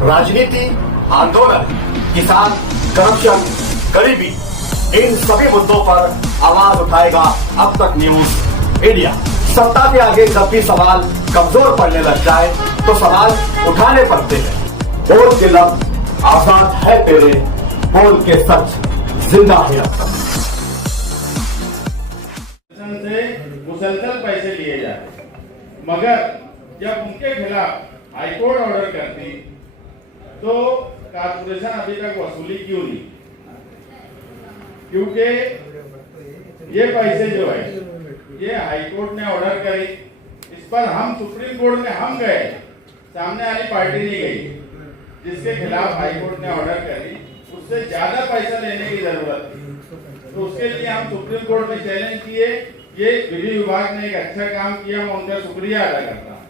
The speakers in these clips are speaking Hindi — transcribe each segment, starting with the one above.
राजनीति, आंदोलन, किसान, करप्शन, गरीबी, इन सभी मुद्दों पर आवाज उठाएगा अब तक न्यूज इंडिया। सत्ता के आगे जब भी सवाल कमजोर पड़ने लग जाए तो सवाल उठाने पड़ते हैं। बोल के लफ्ज आजाद है तेरे, बोल के सच जिंदा है अब तक। से मुसलसल पैसे लिए जाते, मगर जब उनके खिलाफ हाईकोर्ट ऑर्डर करती तो कारपोरेशन अभी तक वसूली क्यों नहीं? क्योंकि ये पैसे जो है ये हाईकोर्ट ने ऑर्डर करी, इस पर हम सुप्रीम कोर्ट में हम गए, सामने वाली पार्टी नहीं गई। जिसके खिलाफ हाईकोर्ट ने ऑर्डर करी उससे ज्यादा पैसा लेने की जरूरत थी, तो उसके लिए हम सुप्रीम कोर्ट में चैलेंज किए। ये विधि विभाग ने एक अच्छा काम किया, मैं उनका शुक्रिया अदा करता हूँ।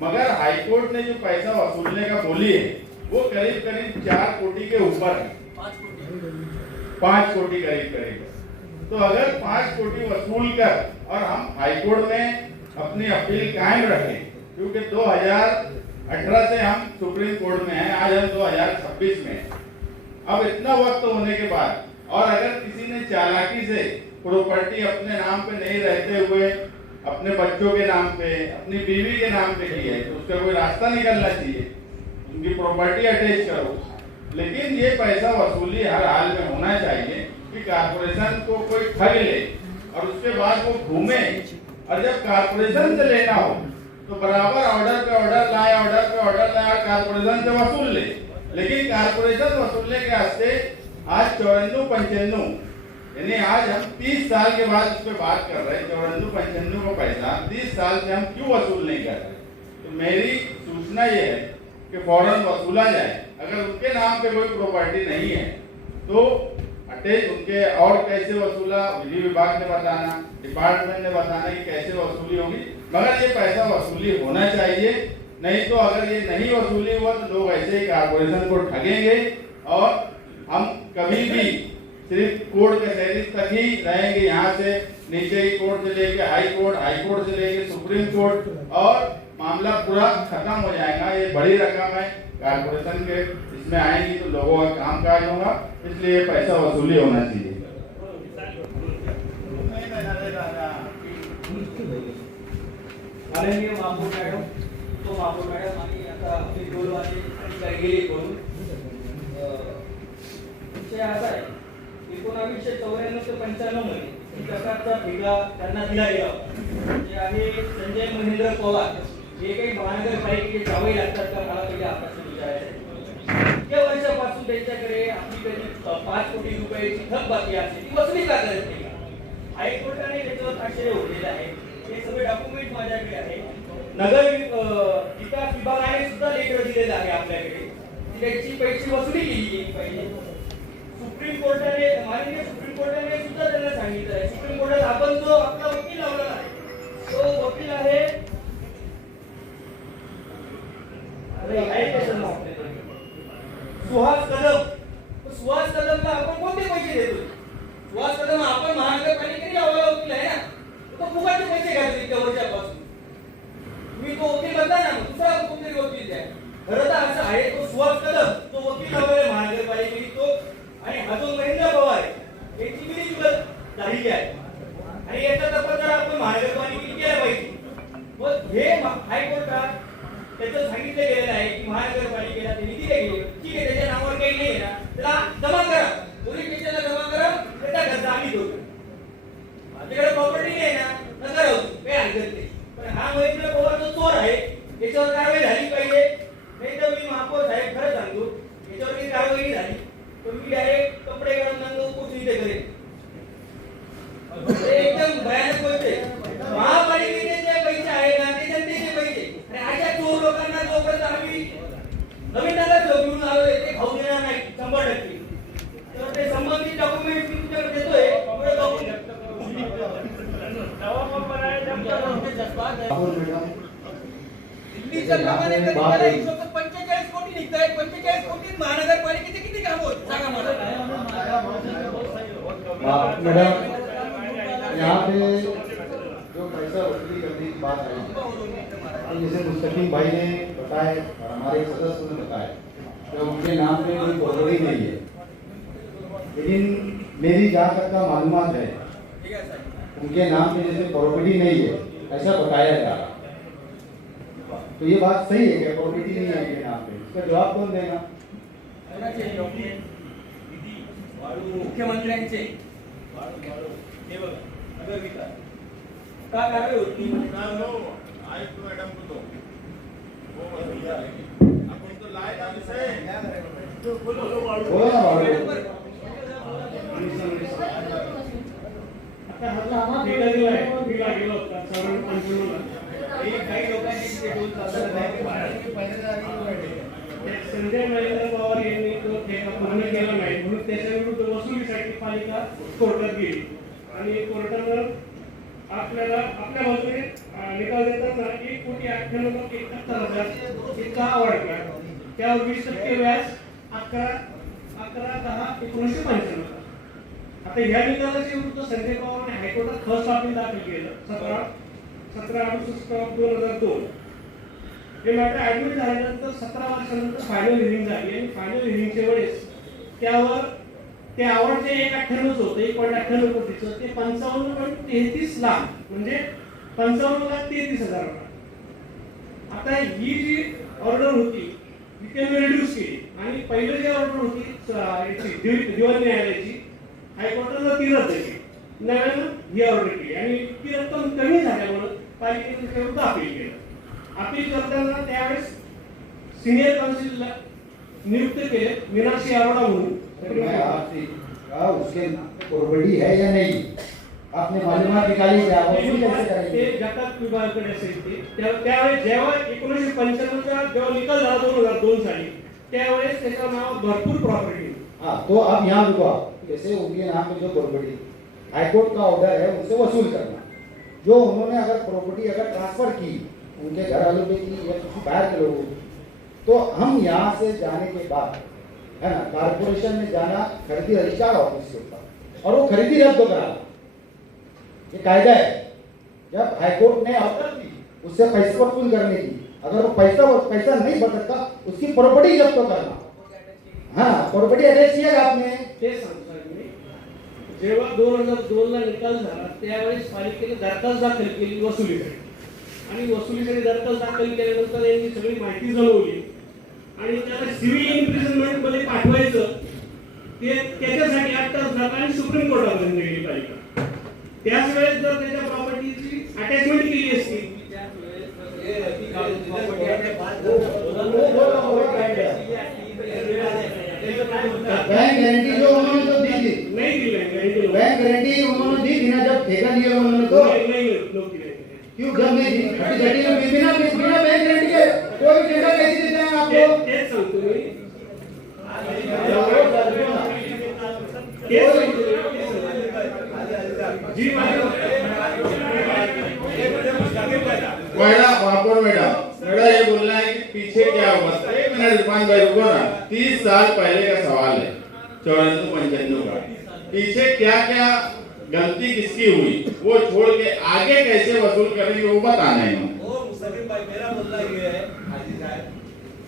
मगर हाईकोर्ट ने जो पैसा वसूलने का बोली है वो करीब करीब 4 कोटी के ऊपर है, 5 कोटी करीब। तो अगर 5 कोटी वसूल कर और हम हाईकोर्ट में अपनी अपील कायम रखें, क्योंकि 2018 से हम सुप्रीम कोर्ट में हैं, आज हम 2026 में हैं। अब इतना वक्त होने के बाद और अगर किसी ने चालाकी से प्रॉपर्टी अपने नाम पे नहीं रहते हुए अपने बच्चों के नाम पे, अपनी बीवी के नाम पे की है, तो उसका कोई रास्ता निकलना चाहिए, उनकी प्रॉपर्टी अटैच करो। लेकिन ये पैसा वसूली हर हाल में होना चाहिए कि कारपोरेशन को कोई ठग ले और उसके बाद वो घूमे, और जब कारपोरेशन से लेना हो तो बराबर ऑर्डर पे ऑर्डर लाए और कारपोरेशन से वसूल ले। लेकिन कारपोरेशन वसूलने के वास्ते आज 94-95, यानी आज हम 30 साल के बाद उस पर बात कर रहे हैं। 94-95 का पैसा 30 साल से हम क्यों वसूल नहीं कर रहे? तो मेरी सूचना ये है कि फौरन वसूला जाए। अगर उनके नाम पे कोई प्रॉपर्टी नहीं है तो अटैच उनके, और कैसे वसूला विधि विभाग ने बताना, डिपार्टमेंट ने बताना कि कैसे वसूली होगी, मगर ये पैसा वसूली होना चाहिए। नहीं तो अगर ये नहीं वसूली हुआ तो लोग ऐसे ही कारपोरेशन को ठगेंगे और हम कभी भी सिर्फ कोर्ट कचहरी तक ही रहेंगे। यहाँ से नीचे ही कोर्ट से लेके हाई कोर्ट से लेके सुप्रीम कोर्ट, और मामला पूरा खत्म हो जाएगा। ये बड़ी रकम है कारपोरेशन के, इसमें आएंगी तो लोगों का कामकाज होगा, इसलिए पैसा वसूली होना चाहिए। असा आहे 1994 ते 95 मध्ये सरकारचा ठेका त्यांना दिला गेला, जे आहे संजय महेंद्र पवार, हे काही महानगरपालिकेचे जावई लागतात का, मला पहिले आपल्याला विचारायचं आहे. इतक्या वर्षापासून त्यांच्याकडे आपली कधी 5 कोटी रुपयाची थकबाकी असते, ती वसुली का करत नाही? हायकोर्टाने त्याच्यावर आक्षेप उठलेले आहे, हे सगळे डॉक्युमेंट माझ्याकडे आहे. नगर विकास विभागाने सुद्धा लेटर दिलेलं आहे आपल्याकडे, त्याची पैसे वसुली केली पाहिजे. सुप्रीम कोर्टाने, माननीय सुप्रीम कोर्टाने सुद्धा त्यांना सांगितलं आहे. सुप्रीम कोर्टात आपण जो आपला वकील लावला आहे तो वकील आहे सुहास कदम. सुहास कदमला आपण कोणते पैसे देतो? सुहास कदम आपण महानगरपालिकेने लावलेला वकील आहे ना, तो फुकटचे पैसे घ्यायचे इतक्या वर्षापासून. तुम्ही तो वकील बदला ना, दुसरा कोणतरी वकील द्या. खरं तर असं आहे, तो सुहास कदम तो वकील लावलेला महानगरपालिकेने, तो आणि हा जो महेंद्र पवार आहे याची मिलीजुगत झालेली आहे, आणि याचा तपास जर आपण महानगरपालिकेने केला पाहिजे. मग हे हायकोर्टात त्याचं सांगितलं गेलेलं आहे की महानगरपालिकेला ते निधी दिले, ठीक आहे, त्याच्या नावावर काही नाही ना, त्याला जमा करा, पोलीस स्टेशनला जमा करा, त्याचा खर्च आम्ही देऊ. माझ्याकडे प्रॉपर्टी नाही ना, नका राहू, काही हरकत नाही. पण हा महेंद्र पवार जो चोर आहे त्याच्यावर कारवाई झाली पाहिजे. नाही तर मी महापौर साहेब खरं सांगतो, याच्यावर काही कारवाई झाली तो मी डायरेक्ट कपडे घालून जाऊन पोचून इथे करेन. एकदम भयानक गोष्ट आहे. महापालिकेचे जे पैसे आहे ना ते जनतेचे पैसे, आणि अशा चोर लोकांना जोपर्यंत आम्ही नवीन नगर घेऊन आलोय ते खाऊ देणार नाही 100%. तर ते संबंधित डॉक्युमेंट मी तुमच्याकडे देतोय, दिल्लीच्या प्रमाणे कधी 45 कोटी निघताय. 45 कोटी महानगरपालिकेचे किती काम होत सांगा मला. मैडम, यहाँ पे जो पैसा वसूली करने की बात आई, जैसे मुस्तकीम भाई ने बताया और हमारे सदस्य ने बताया, तो उनके नाम पे कोई प्रॉपर्टी नहीं है, लेकिन मेरी जहाँ तक का मालूमात है ठीक है सर। उनके नाम पे जैसे प्रॉपर्टी नहीं है ऐसा बताया जा रहा। तो ये बात सही है कि प्रॉपर्टी नहीं है उनके नाम पे, इसका जवाब कौन देगा? कोणाचे डॉक्युमेंट? मुख्यमंत्र्यांचे हे बघा नगर विकास का कारवाई होती आयुक्त मैडम को दो, वो बताइए। अपन तो लाए ना विषय, बोलो ना बाबू। आता हा डेटा दिलाय दिला गेला होता 95 ला. काही लोकांनी तिथे टोल चालवत आहे. संजय महेंद्र पवार यांनी तो ठेका पूर्ण केला नाही म्हणून त्याच्याविरुद्ध वसुलीसाठी पालिका कोर्टात गेली आणि कोर्टानं आपल्याला आपल्या बाजूने निकाल देताना 1,98,71,000 इतका अवॉर्ड केला. त्यावर 20% व्याज 11/10/1995. आता ह्या निकालाच्या विरुद्ध संजय पवारांनी हायकोर्टात फर्स्ट अपील दाखल केलं 17/8/2002. हे मॅटर ऍडमिट झाल्यानंतर 17 वर्षानंतर फायनल हिअरिंग झाली आणि फायनल हिअरिंगच्या वेळेस त्यावर ते अवॉर्डचे 1,98,000 होतं 1.98 कोटीचं ते 55.33 लाख म्हणजे 55,33,000 होता. आता ही जी ऑर्डर होती ती त्यांनी रिड्यूस केली आणि पहिली जी ऑर्डर होती याची दिवाणी न्यायालयाची हायकोर्टानं ती रद्द केली. नव्यानं ही ऑर्डर केली आणि ती रक्कम कमी झाल्यामुळे पालिकेने त्याविरुद्ध अपील केलं. अपील करताना त्यावेळेस सिनियर काउन्सिलला नियुक्त केले मीनाक्षी अरोड़ा म्हणून. मैं आपसे कहा उसके प्रॉपर्टी है या नहीं, आपने मालूमात निकाली क्या वसूल कैसे ते करेंगे? जकात विभागाकडे असेल ते त्यावेळेस जेव्हा 1995 चा जेव्हा निकाल झाला 2002 साली त्यावेळेस त्याचं नाव भरपूर प्रॉपर्टी. हाँ, तो अब यहाँ रुको आप। जैसे उनके नाम पे जो प्रॉपर्टी हाईकोर्ट का ऑर्डर है उनसे वसूल करना, जो उन्होंने अगर प्रॉपर्टी अगर ट्रांसफर की उनके घर वालों पे की या किसी बाहर के लोगों को, तो हम यहाँ से जाने के बाद है ना कारपोरेशन में जाना खरीदी रजिस्ट्रार ऑफिस के ऊपर और वो खरीदी रद्द करा। ये कायदा है। जब हाईकोर्ट ने ऑर्डर दी उससे पैसे वसूल करने की, अगर वो पैसा नहीं बचता उसकी प्रॉपर्टी जब्त करना। हाँ, प्रॉपर्टी अटैच किया आपने। ते सांगतो मी जेव्हा 2002 ला निकाल झाला त्यावेळेस पालिकेने दरखास्त दाखल केली वसुलीसाठी आणि वसुलीसाठी दरखास्त दाखल केल्यानंतर यांनी सगळी माहिती जमवली आणि त्याला सिव्हिल इम्प्रिझनमेंट मध्ये पाठवायचं ते त्याच्यासाठी 8 तास झाला आणि सुप्रीम कोर्टापर्यंत गेली पालिका. त्याच वेळेस जर त्याच्या प्रॉपर्टीची अटॅचमेंट केली असती बैंक गारंटी जो उन्होंने तो दी थी, नहीं दी गई बैंक गारंटी उन्होंने दी थी ना जब ठेका लिया उन्होंने तो नहीं क्यों जब नहीं दी? घटी में बिना बैंक गारंटी के कोई ठेका कैसे देते हैं आप लोग? तेच सांगतो मी जी मैडम वापर मैडम ये बोलना है कि पीछे क्या हुआ? एक मिनट रिफान भाई रुको ना। 30 साल पहले का सवाल है 94-95 का। पीछे क्या क्या गलती किसकी हुई वो छोड़ के आगे कैसे वसूल करेंगे वो बताना है। वो मुस्तफिल भाई मेरा बोलना ये है हाजी साहब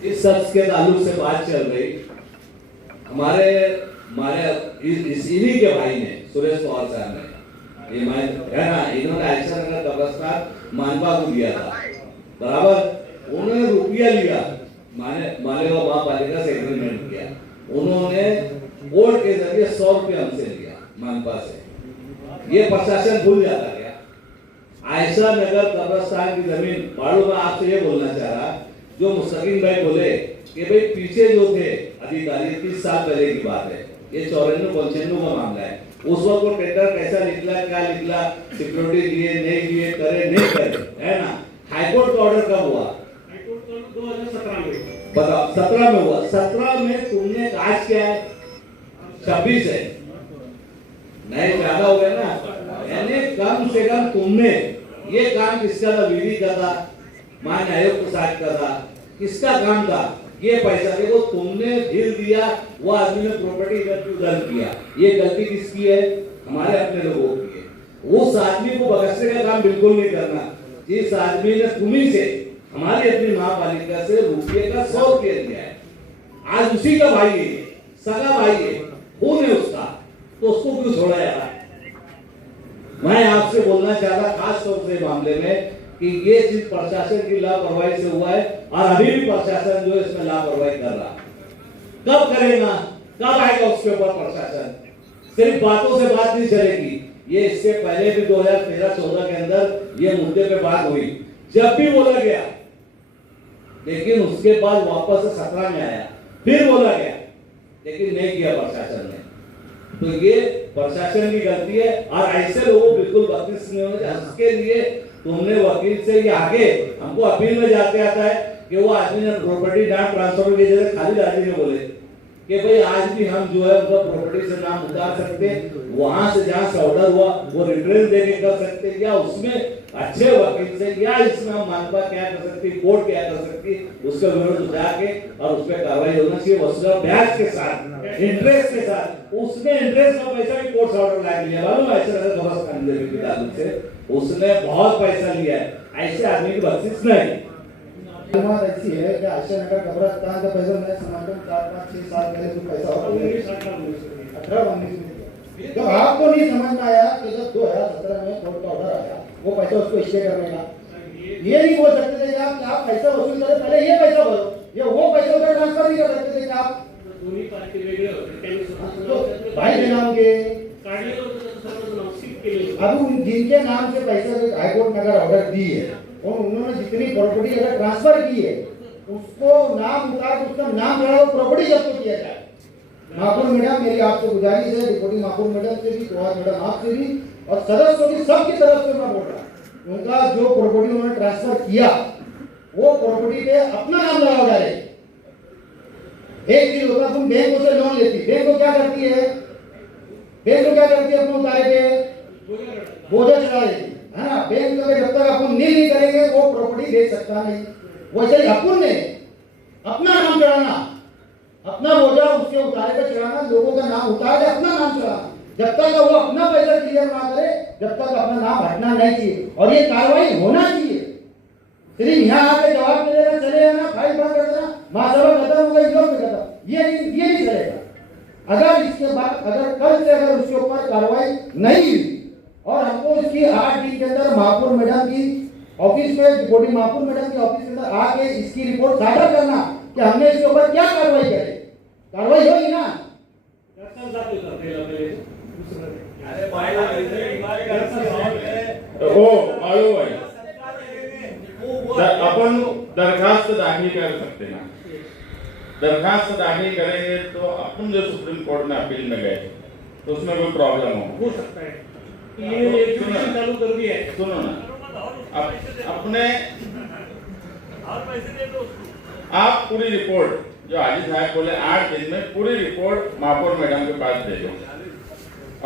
इस शख्स के ताल्लुक से बात चल रही हमारे इन्हीं के भाई ने सुरेश पवार साहब ने ये है ना इन्होंने एक्शन नगर कब्रस्तान मानवा को दिया था बराबर। उन्होंने रुपया लिया मालेगांव महापालिका से एग्रीमेंट किया। उन्होंने कोर्ट के जरिए 100 रुपया हमसे लिया मानवा से। ये प्रशासन भूल जाता क्या? आयशा नगर कब्रस्तान की जमीन मालूम मैं आपसे ये बोलना चाह रहा जो मुस्तकीम भाई बोले कि भाई पीछे जो थे अधिकारी 30 साल पहले की बात है, ये 94-95 का मामला है। उस वक्त वो टेंडर कैसा निकला क्या निकला, सिक्योरिटी लिए नहीं लिए करे नहीं करे है ना। हाईकोर्ट का ऑर्डर कब हुआ? हाईकोर्ट का 2017 में बताओ 17 में हुआ। 17 में तुमने आज क्या है 26 है नहीं ज्यादा हो गया ना। यानी कम से कम तुमने ये काम किसका था? विधि का था, मान्य आयोग साहब का था, किसका काम था? ये पैसा देखो तुमने ढील दिया, वो आदमी ने प्रॉपर्टी दर्ज किया। ये गलती किसकी है? हमारे अपने लोगों की है। उस आदमी को बख्शने का काम बिल्कुल नहीं करना। जिस आदमी ने तुम्ही से हमारी अपनी महापालिका से रुपये का 100 रुपये लिया है, आज उसी का भाई है, सगा भाई है, खून है उसका, तो उसको क्यों छोड़ा जा रहा है? मैं आपसे बोलना चाहता खास तौर से मामले में कि ये चीज प्रशासन की लापरवाही से हुआ है और अभी भी प्रशासन जो है इसमें लापरवाही कर रहा है। कब करेगा, कब आएगा उसके ऊपर प्रशासन? सिर्फ बातों से बात नहीं चलेगी। ये इससे पहले भी 2013-14 के अंदर ये मुद्दे पे बात हुई, जब भी बोला गया, लेकिन उसके बाद वापस से 17 में आया, फिर बोला गया, लेकिन नहीं किया प्रशासन ने। तो ये प्रशासन की गलती है और ऐसे लोगों बिल्कुल बख्शिश नहीं होने, इसके लिए तुमने वकील से ये आगे हमको अपील में जाते आता है कि वो आदमी ने प्रॉपर्टी नाम ट्रांसफर की जगह खाली दादी ने बोले कि भाई आज भी हम जो है उनका प्रॉपर्टी से नाम उतार सकते हैं, वहां से जहां से ऑर्डर हुआ वो रिटर्न देके कर सकते हैं, या उसमें अच्छे वकील से, या इसमें हम मानवा क्या कर सकती, कोर्ट क्या कर सकती, उसके विरुद्ध जाके और उस पर कार्रवाई होना चाहिए, वसूला ब्याज के साथ, इंटरेस्ट के साथ। उसने इंटरेस्ट का पैसा भी कोर्ट से ऑर्डर ला लिया, मालूम है? ऐसे खबरस करने की ताल्लुक से उसने बहुत पैसा लिया है, ऐसे आदमी की बख्शिश नहीं। बात ऐसी है कि आयशा नगर कब्रिस्तान का पैसा मैं समझता हूँ 4-5-6 साल पहले जो पैसा और 18-19 में जब आपको नहीं समझ में आया कि जब 2017 में कोर्ट का ऑर्डर आया वो पैसा उसको स्टे करने का, ये नहीं बोल सकते थे कि आप पैसा वसूल करें, पहले ये पैसा भरो, ये वो पैसा उधर ट्रांसफर नहीं कर सकते थे कि आप भाई के नाम के अब जिनके नाम से पैसे हाईकोर्ट ने अगर ऑर्डर दी है और उन्होंने जितनी प्रॉपर्टी अगर ट्रांसफर की है उसको नाम उतार के उसका नाम चढ़ा प्रॉपर्टी जब्त किया जाए। मापुर मैडम, मेरी आपसे गुजारिश है, डिप्टी मापुर मैडम से भी, कुमार मैडम आपसे भी और सदस्यों की सबकी तरफ से मैं बोल रहा हूँ, उनका जो प्रॉपर्टी उन्होंने ट्रांसफर किया वो प्रॉपर्टी पे अपना नाम लगाओ डायरेक्ट। एक चीज होता, तुम बैंकों से लोन लेती, बैंक को क्या करती है, बैंक को क्या करती है, अपने उतारे पे बोझा चढ़ा देती है ना। बैंक अगर जब तक अपन नहीं करेंगे वो प्रॉपर्टी दे सकता नहीं। वैसे ही अपन ने अपना नाम चढ़ाना, अपना बोझा उसके उतारे पे चढ़ाना, लोगों का नाम उतार के अपना नाम चढ़ाना, जब तक वो अपना पैसा क्लियर ना करे जब तक अपना नाम हटना नहीं चाहिए और ये कार्रवाई होना चाहिए। सिर्फ यहाँ आके जवाब दे देना, चले जाना, फाइल बंद कर देना, महासभा खत्म हो गई, जोर में खत्म, ये नहीं चलेगा। अगर इसके बाद अगर कल से अगर उसके ऊपर कार्रवाई नहीं हुई और हमको इसकी 8 दिन के अंदर महापौर मैडम की ऑफिस में, डिप्टी महापौर मैडम की ऑफिस के अंदर आके इसकी रिपोर्ट साझा करना कि हमने इसके ऊपर क्या कार्रवाई करे, कार्रवाई होगी ना। मालूम है अपन दरखास्त दाखिल कर सकते हैं, दरखास्त दाखिल करेंगे तो अपन जो सुप्रीम कोर्ट में अपील में गए तो उसमें कोई प्रॉब्लम हो सकता है। ये चालू कर दिया है, सुनो ना, अपने आप पूरी रिपोर्ट जो हाजी साहब बोले 8 दिन में पूरी रिपोर्ट महापौर मैडम के पास दे दो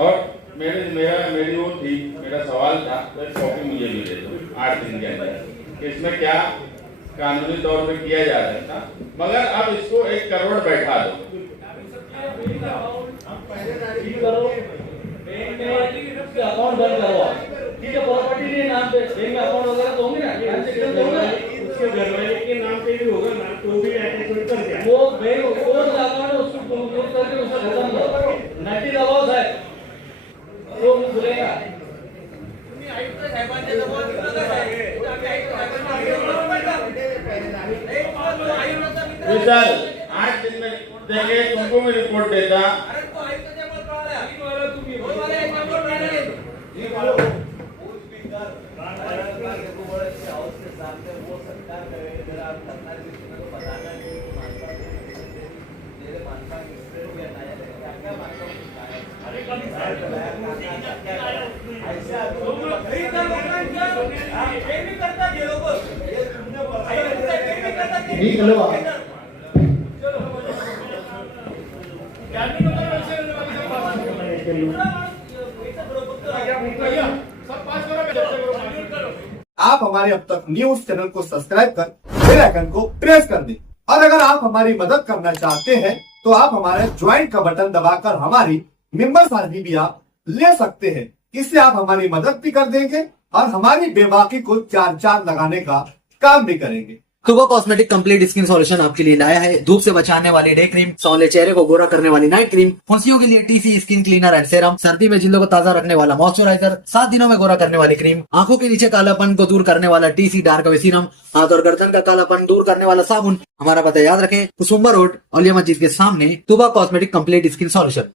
और मेरी वो थी, मेरा सवाल था तो एक कॉपी मुझे भी दे दो 8 दिन के अंदर, इसमें क्या कानूनी तौर पे किया जा सकता, मगर अब इसको 1 करोड़ बैठा दो। अकाउंट बंद करो, ठीक है, प्रॉपर्टी के नाम पे बैंक अकाउंट वगैरह तो होंगे ना, ट्रांजैक्शन तो होगा, उसके घरवाले के नाम पे भी होगा ना, तो भी अटैचमेंट कर दिया वो बैंक वो अकाउंट उसको यूज करके उसको खत्म करो, नटी दबाव साहेब तो खुलेगा। आयुक्त साहेबांचे दबाव दिला आहे, आम्ही आयुक्त विशाल 8 दिन में देंगे, तुमको भी रिपोर्ट देता। अरे तो आयुक्त जे मत कळाले, आम्ही मला तुम्ही बोलवाले एक नंबर राहिले ये बोलो वो स्पीकर को बड़े से हाउस के सामने वो सरकार करेंगे, जरा आप करना जिसमें तो बताना नहीं मेरे मानसा किससे या नया क्या मानसा है। अरे कभी ऐसा नहीं करता ये लोग, ये तुमने करता ठीक है लो आप हमारे अब तक न्यूज चैनल को सब्सक्राइब कर बेल आइकन को प्रेस कर दें और अगर आप हमारी मदद करना चाहते हैं तो आप हमारे ज्वाइन का बटन दबाकर हमारी मेंबर साथी भी आप ले सकते हैं। इससे आप हमारी मदद भी कर देंगे और हमारी बेबाकी को 4 चांद लगाने का काम भी करेंगे। तुबा कॉस्मेटिक कंप्लीट स्किन सॉल्यूशन आपके लिए लाया है धूप से बचाने वाली डे क्रीम, सौंले चेहरे को गोरा करने वाली नाइट क्रीम, फुंसियों के लिए TC skin cleaner and serum, सर्दी में जिल्दों को ताजा रखने वाला मॉइस्चराइजर, 7 दिनों में गोरा करने वाली क्रीम, आंखों के नीचे कालापन को दूर करने वाला टीसी डार्क वे सीरम, हाथ और गर्दन का कालापन दूर करने वाला साबुन। हमारा पता याद रखें, कुसुम्बा रोड, औलिया मस्जिद के सामने, तुबा कॉस्मेटिक कंप्लीट स्किन सॉल्यूशन।